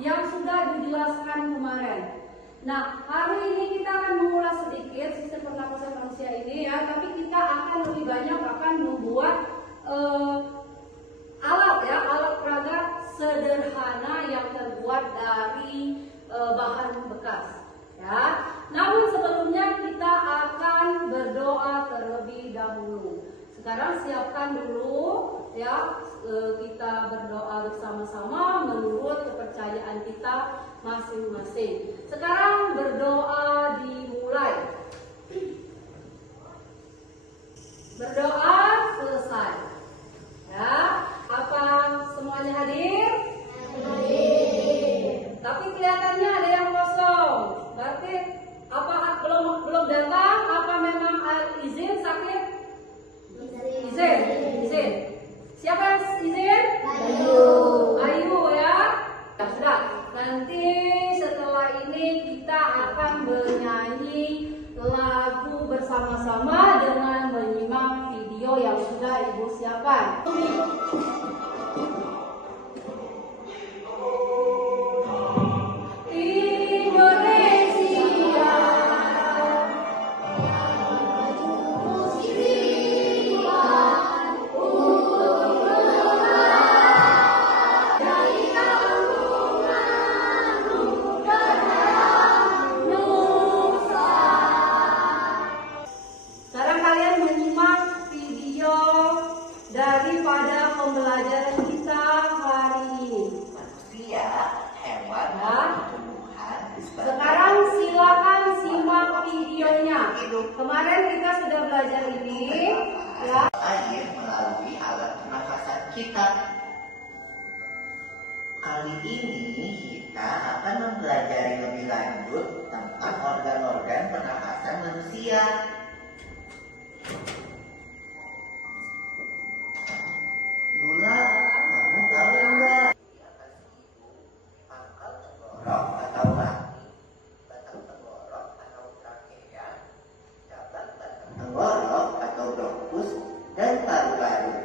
yang sudah dijelaskan kemarin. Nah, hari ini kita akan mengulas sedikit sistem pernapasan manusia ini ya, tapi kita akan lebih banyak akan membuat alat peraga sederhana yang terbuat dari bahan bekas ya. Namun sebelumnya kita akan berdoa terlebih dahulu. Sekarang siapkan dulu ya, kita berdoa bersama-sama menurut kepercayaan kita masing-masing. Sekarang berdoa dimulai. Berdoa selesai. Ya, apa semuanya hadir? Hadir. Tapi kelihatannya ada yang kosong. Berarti apa belum datang? Apa memang izin sakit? Izin. Siapa yang izin? Ayu ya. Ya sudah. Nanti setelah ini kita akan bernyanyi lagu bersama-sama dengan menyimak video yang sudah Ibu siapkan. Daripada pembelajaran kita hari ini. Manusia, hewan, tumbuhan. Sekarang silakan simak videonya. Kemarin kita sudah belajar ini ya. Air melalui alat pernafasan kita. Kali ini kita akan mempelajari lebih lanjut tentang organ-organ pernafasan manusia. Lula, kamu tahu enggak? Pangkal tenggorok atau rami, batang tenggorok atau trakea, cabang batang tenggorok atau bronkus, dan paru-paru.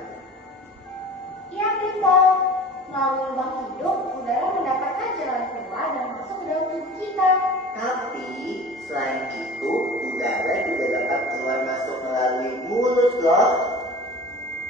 Iya, Tito. Melalui lubang hidung, udara mendapatkan jalan keluar dan masuk ke dalam tubuh kita. Tapi selain itu, udara juga dapat keluar masuk melalui mulut loh.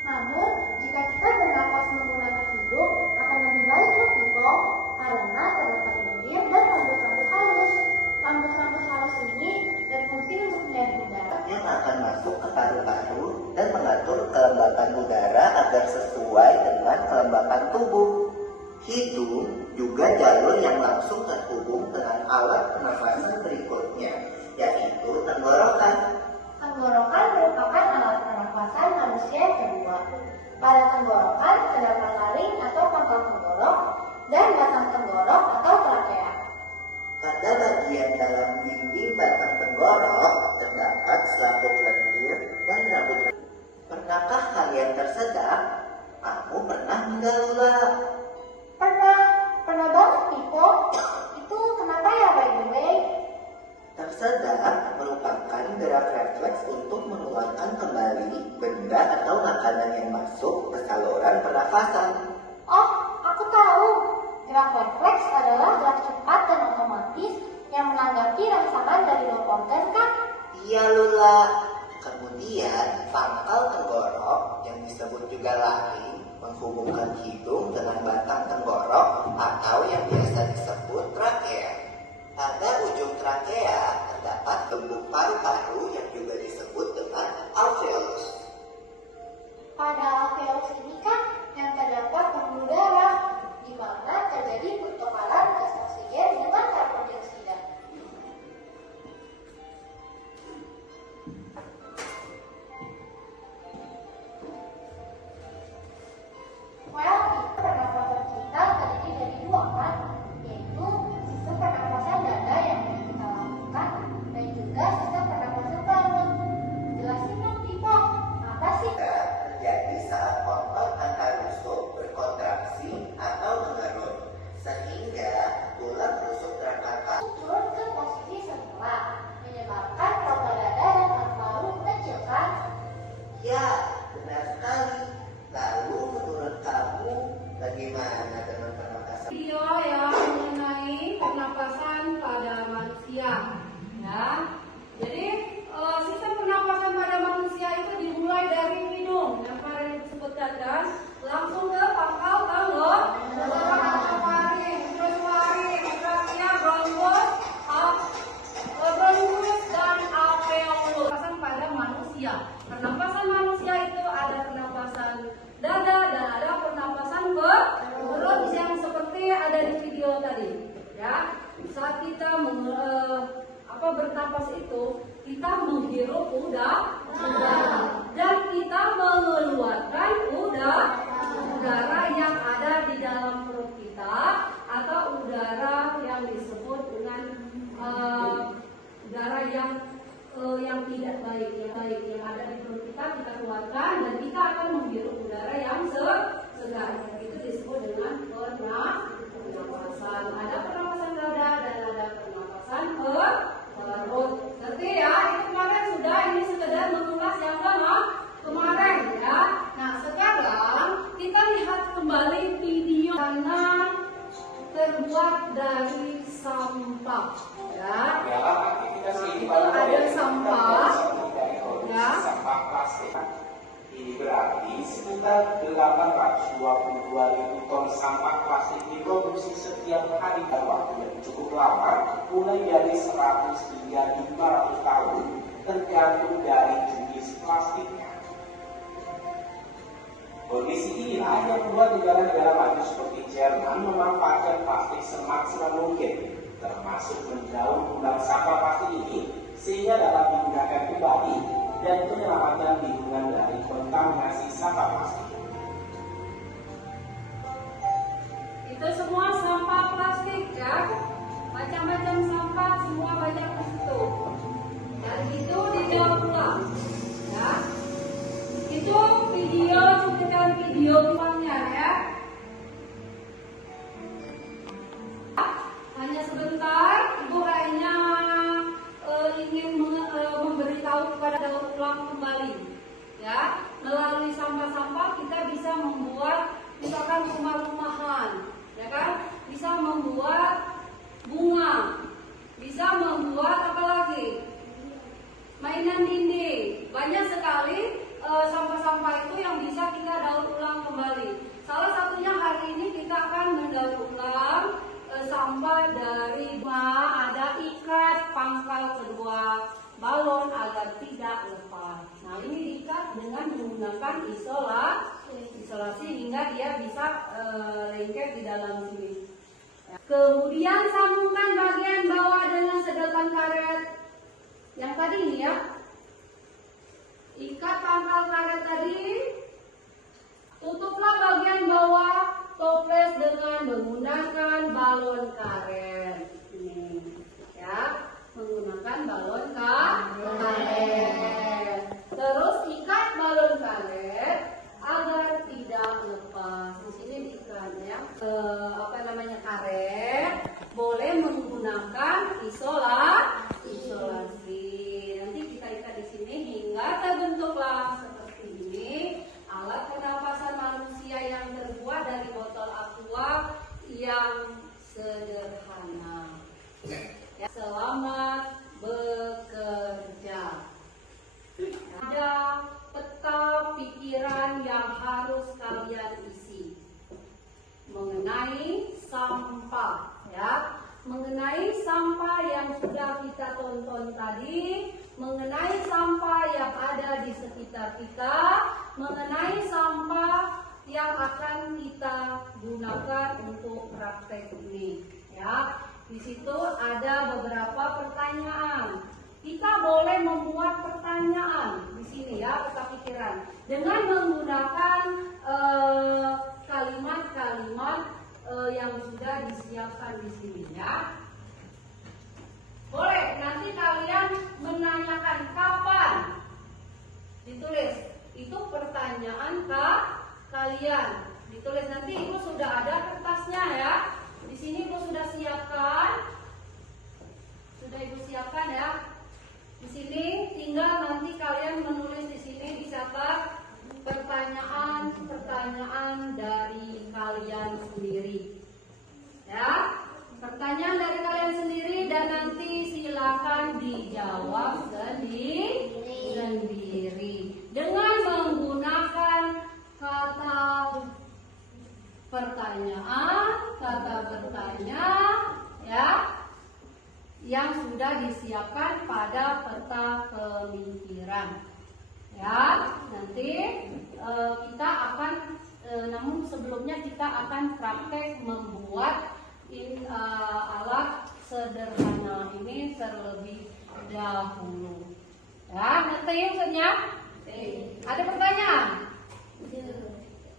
Namun, jika kita bernapas menggunakan hidung, akan lebih baik loh, Tito. Karena terdapat lendir dan rambut-rambut halus. Rambut-rambut halus ini berfungsi untuk menyaring udara Yang akan masuk ke paru-paru dan mengatur kelembapan udara agar sesuai dengan kelembapan tubuh. Hidung juga jalur yang langsung terhubung dengan alat pernafasan berikutnya, yaitu tenggorokan. Tenggorokan merupakan alat pernapasan manusia yang kedua. Pada tenggorokan terdapat laring atau pangkal tenggorok dan batang tenggorok atau trakea. Pada bagian dalam dinding batang tenggorok terdapat selaput lendir dan rambut. Pernahkah kalian tersedak? Kamu pernah enggak, Lula? Pernah banget, Tito. Itu kenapa ya, by the way? Tersedak merupakan gerak refleks untuk mengeluarkan kembali benda atau makanan yang masuk ke saluran pernafasan. Oh, aku tahu. Gerak refleks adalah gerak cepat dan otomatis yang menanggapi rangsangan dari luar organ, kan? Iya, Lula. Kemudian pangkal tenggorok yang disebut juga laring menghubungkan hidung dengan batang tenggorok atau yang biasa disebut trakea. Pada ujung trakea terdapat gembok paru-paru yang juga disebut dengan alveolus. Pada alveolus ini kan yang terdapat pembuluh darah, di mana terjadi pertukaran gas oksigen dengan karbon dioksida. Well, pernapasan kita terdiri dari dua kan, yaitu ya. Saat kita bernapas itu, kita menghirup udara dan kita mengeluarkan udara yang ada di dalam perut kita, atau udara yang disebut dengan udara yang tidak baik, yang ada di perut kita keluarkan, dan kita akan menghirup udara yang segar. Itu disebut dengan pernapasan. Ada pernapasan dada dan ada pernapasan perut. Ngerti ya? Itu kemarin sudah, ini sekedar mengulas yang kemarin ya. Nah, sekarang kita lihat kembali video karena terbuat dari sampah ya. Aktivitas ini Ada sampah ya. Sampah plastik. Ini berarti sekitar 822.000 ton sampah plastik diproduksi setiap hari dalam waktu yang cukup lama, mulai dari 100 hingga 500 tahun, tergantung dari jenis plastiknya. Kondisi inilah yang membuat negara-negara maju seperti Jerman memanfaatkan plastik semaksimal mungkin, termasuk mendaur ulang sampah plastik ini sehingga dapat digunakan kembali dan menyelamatkan lingkungan dari kontaminasi sampah plastik. Itu semua sampah plastik ya, macam-macam sampah semua banyak di situ. Dan itu didaur ulang ya. Itu video, cuplikan video uangnya ya. Hanya sebentar, Ibu hanya ingin memberitahu kepada daur ulang kembali ya. Melalui sampah-sampah kita bisa membuat misalkan rumah-rumahan ya kan, bisa membuat bunga, bisa membuat apa lagi, mainan dinding. Banyak sekali sampah-sampah itu yang bisa kita daur ulang kembali. Salah satunya hari ini kita akan mendaur ulang sampah dari ada ikat pangkal kedua balon agar tidak lepas. Nah, ini diikat dengan menggunakan isolasi hingga dia bisa lengket di dalam sini. Kemudian sambungkan bagian bawah dengan sedotan karet yang tadi ini ya. Ikat pangkal karet tadi, tutuplah bagian bawah toples dengan menggunakan balon karet. Ini ya, menggunakan balon karet. Terus ikat balon karet agar tidak lepas. Di sini diikat ya. Karet boleh menggunakan isolasi. Nanti kita ikat di sini hingga terbentuklah seperti ini alat pernapasan manusia yang terbuat dari botol aqua yang sederhana. Ya, selamat bekerja. Ada peta pikiran yang harus kalian isi mengenai sampah ya, mengenai sampah yang sudah kita tonton tadi, mengenai sampah yang ada di sekitar kita, mengenai sampah yang akan kita gunakan untuk praktek ini ya. Di situ ada beberapa pertanyaan. Kita boleh membuat pertanyaan di sini ya, peta pikiran dengan menggunakan kalimat-kalimat yang sudah disiapkan di sini ya. Boleh nanti kalian menanyakan kapan, ditulis itu pertanyaan kalian, ditulis. Nanti Ibu sudah ada kertasnya ya. Di sini Ibu sudah siapkan, ya. Di sini tinggal nanti kalian menulis di sini, dicatat pertanyaan dari kalian sendiri. Ya, pertanyaan dari kalian sendiri dan nanti silakan dijawab sendiri dengan menggunakan kata bertanya ya, yang sudah disiapkan pada peta pemikiran. Ya, nanti kita akan namun sebelumnya kita akan praktek membuat alat sederhana ini terlebih dahulu. Ya, ngerti maksudnya? Ada pertanyaan?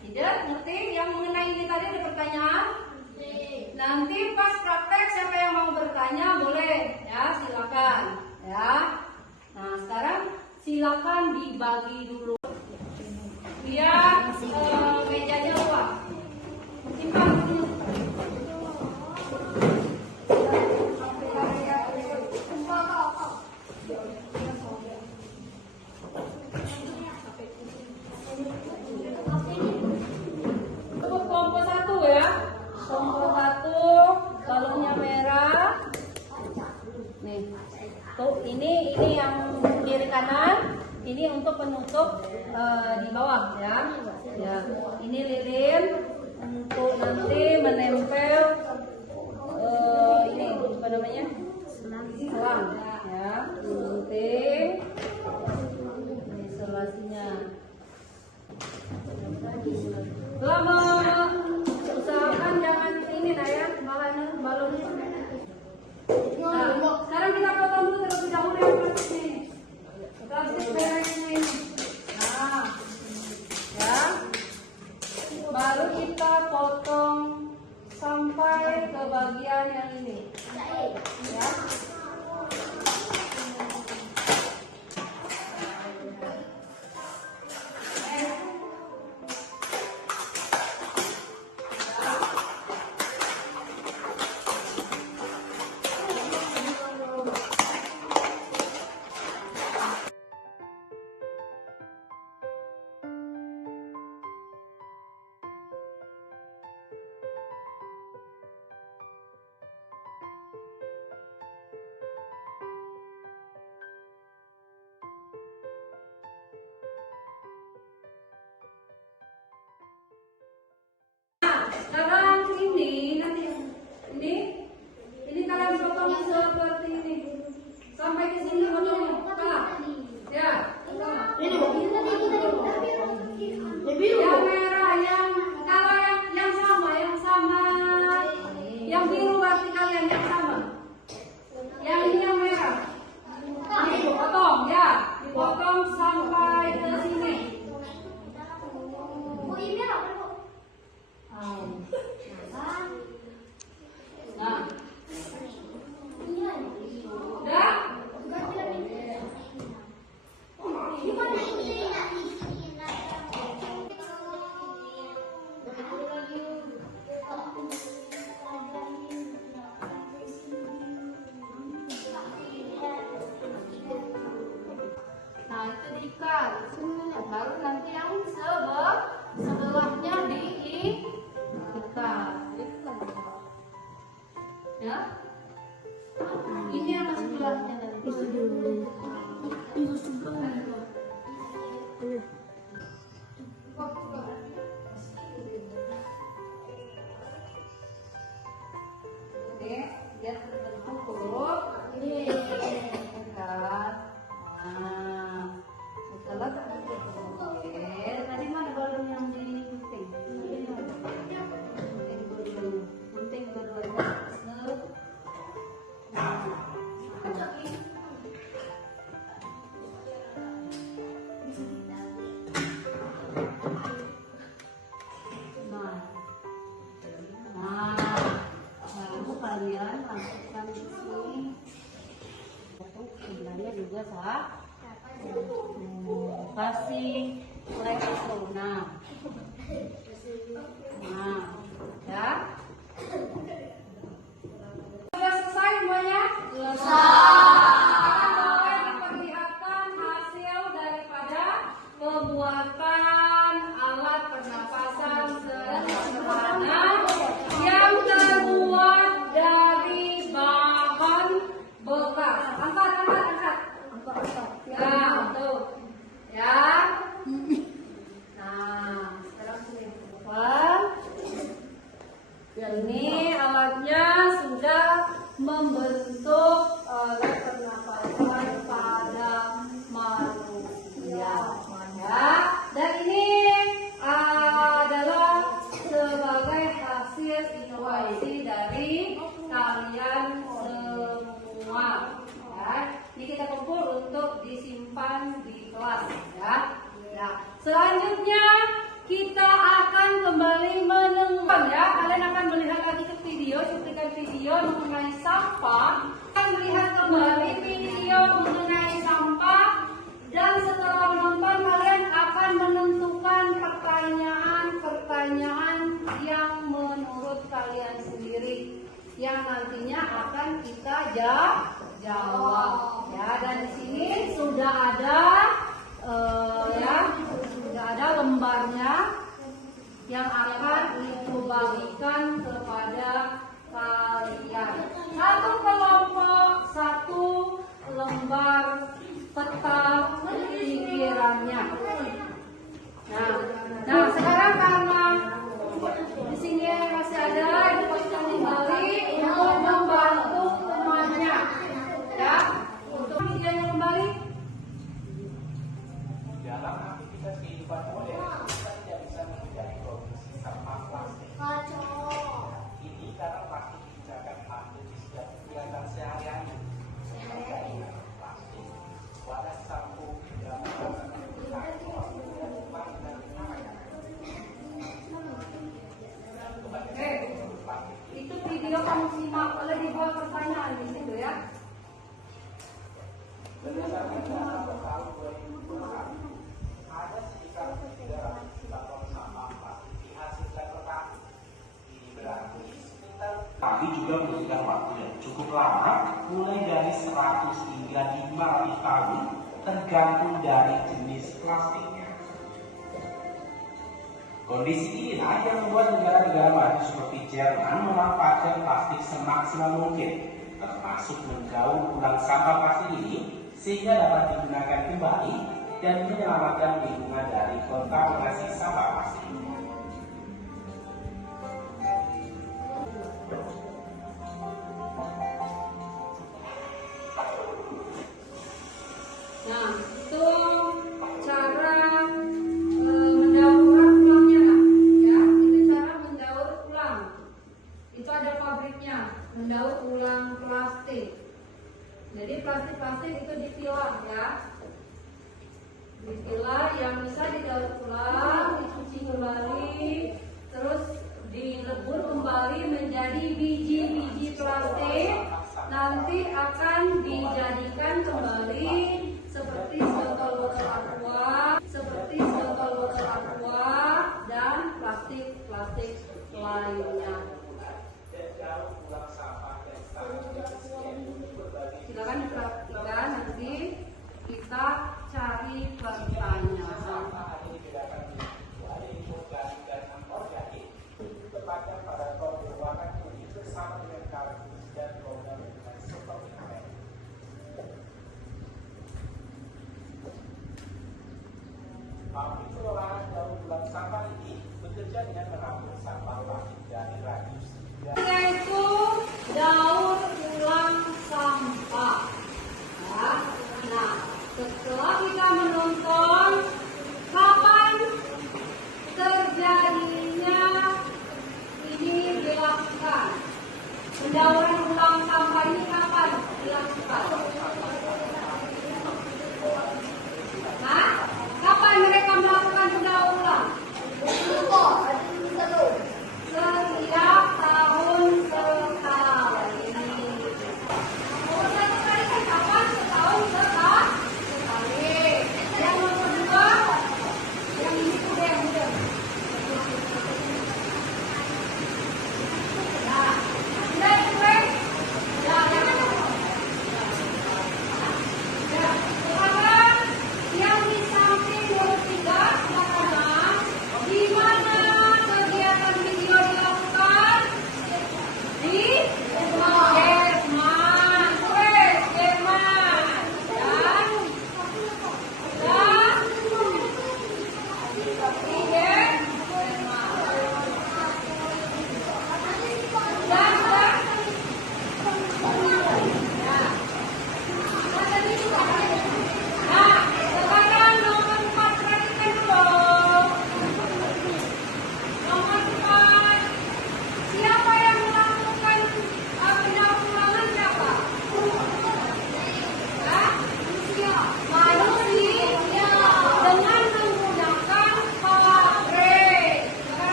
Tidak? Ngerti? Yang mengenai ini tadi ada pertanyaan? Nanti pas praktek siapa yang mau bertanya boleh, ya silakan. Ya. Nah sekarang silakan dibagi dulu. Biar mejanya luas. Simpan. Untuk kelompok 1 ya. Kelompok 1 balonnya merah. Nih. Tuh ini yang kiri kanan. Ini untuk penutup di bawah ya. Ya. Ini lilin untuk nanti menempel ini apa namanya? Selang ya. Gunting. Ini selasinya. Lama usahakan jangan ini nah ya balonnya. Nah, sekarang kita potong dulu terlebih dahulu yang plastik nih. Plastik merah ini. Nah, ya. Baru kita potong sampai ke bagian yang ini. Ya. Sekarang ini nanti ini kalian potong seperti ini sampai ke sini potongnya. Ya. Yang merah yang kalau yang sama yang biru berarti kalian yang sama. Yang ini yang merah. Ini potong ya, dipotong sampai ke sini. Nah, udah? Nah itu diikat, baru nanti yang sebelahnya diikat. Ya, ini yang sebelahnya nanti. Oke, biar terbentuk huruf ini kan. Nah, setelah terbentuk huruf, tadi mana balon yang digunting? Gunting dua-duanya. Baru kalian masukkan di sini. Sebelahnya juga sah. Kasih flex nah, ya. Sudah selesai semuanya? Selesai. Boleh diperlihatkan hasil daripada pembuatan alat pernapasan sederhana yang terbuat dari bahan bekas. Angkat. Nah, tuh. Ya. Nah, sekarang sini. Ini alatnya sudah membentuk alat pernapasan pada manusia. Ya. Dan ini adalah sebagai hasil inovasi dari akan kita jawab. Ya, dan di sini sudah ada lembarnya yang akan Ibu bagikan kepada kalian. Satu kelompok, satu lembar peta pikirannya. Nah, sekarang karena di sini masih ada Ibu pasang kembali untuk membantu temannya, ya, untuk dia kembali. Dalam aktivitas kehidupan modern, kita tidak bisa menghindari produksi sampah plastik. Ini karena plastik digunakan hampir di setiap kegiatan sehari-hari. Seperti plastik, wadah sampo, dan Itu video kamu simak, boleh dibuat pertanyaan di situ ya. Berdasarkan data tahun 2021, ada sekitar 300 ton sampah plastik dihasilkan per tahun. Ini berarti sekitar. Tapi juga membutuhkan waktu yang cukup lama, mulai dari 100 hingga 500 tahun, tergantung dari jenis plastiknya. Kondisi inilah yang membuat negara-negara maju seperti Jerman memanfaatkan plastik semaksimal mungkin, termasuk mendaur ulang sampah plastik ini sehingga dapat digunakan kembali dan menyelamatkan lingkungan dari kontaminasi sampah plastik. Nah, itu cara mendaur ulangnya, ya. Itu cara mendaur ulang. Itu ada pabriknya, mendaur ulang plastik. Jadi plastik-plastik itu dipilah, ya. Dipilah yang bisa didaur ulang, dicuci kembali, terus dilebur kembali menjadi biji-biji plastik. Nanti akan dijadikan kembali seperti botol aqua, dan plastik-plastik lainnya. Silakan diperhatikan, nanti kita cari pertanyaan. Pada pada berwarna kuning bersama dengan karakteristik dan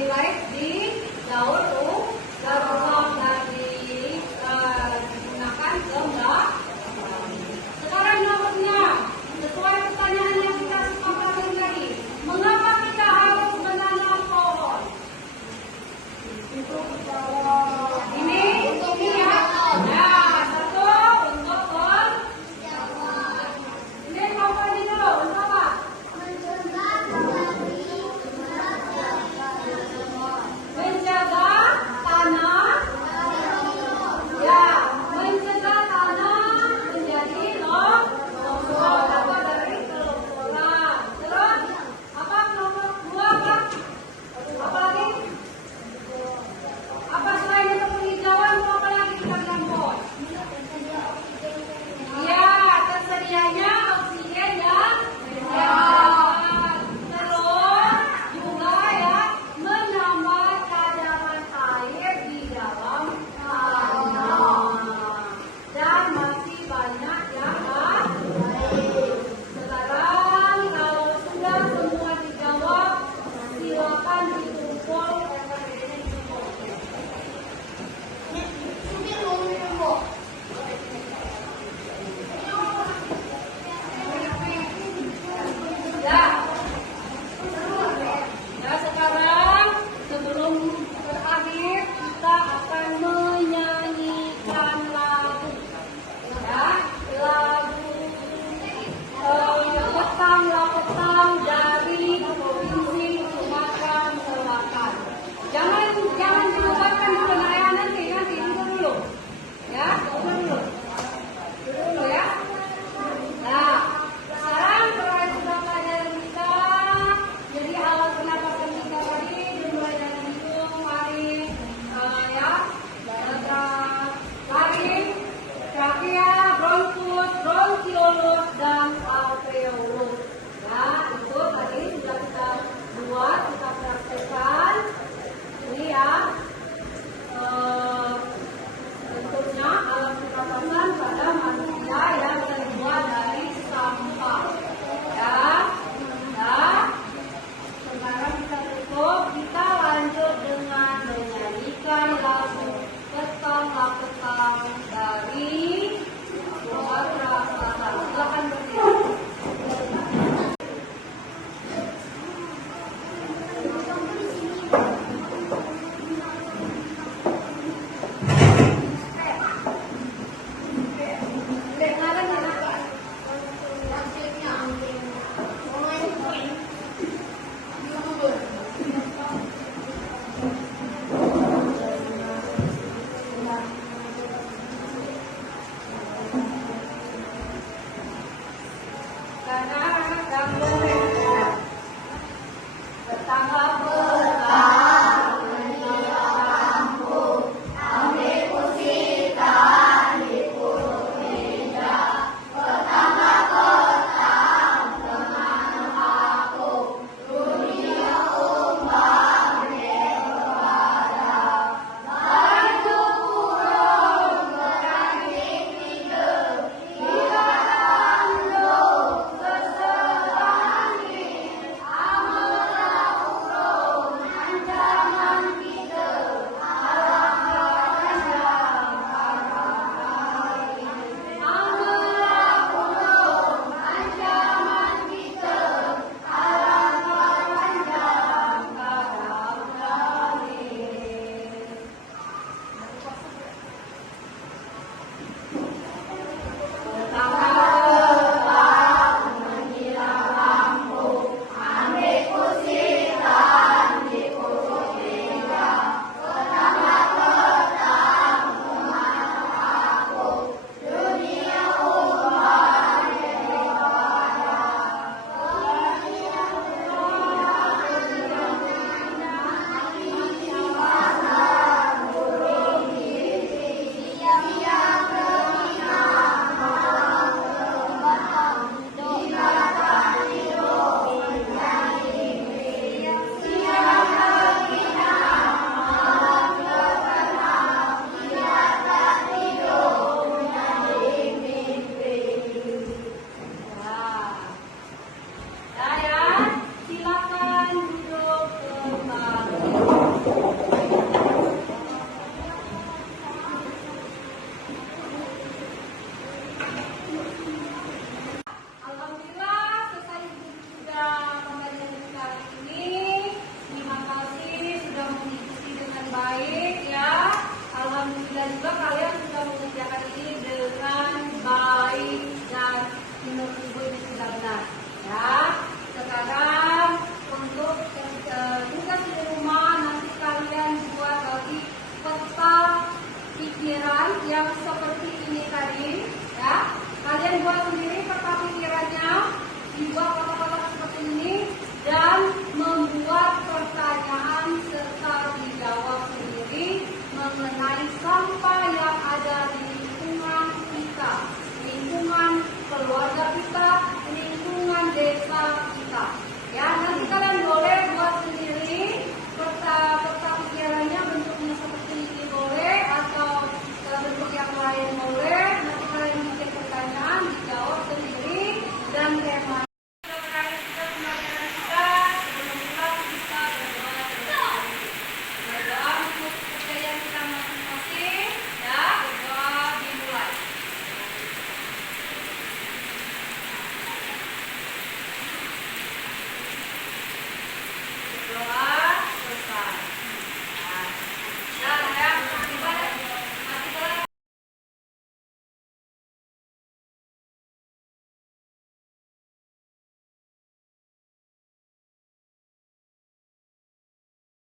lebih baik didaur ulang dan digunakan kembali. Sekarang nomornya, sesuai pertanyaan yang kita sepakati tadi, mengapa kita harus menanam pohon? Ini ya. Nah, satu untuk ini apa ini dulu? Untuk apa? Menjaga tanah. Ya, mencegah tanah menjadi longsor atau dari kelongsoran. Terus apa nomor 2 apa? Apa lagi? Apa selain itu penghijauan, apa lagi kita campur? Iya, tersedianya oksigen yang sehat. Terus juga ya menambah cadangan air di dalam tanah. Dan masih banyak yang lain. Sekarang kalau sudah semua dijawab, silakan dikumpul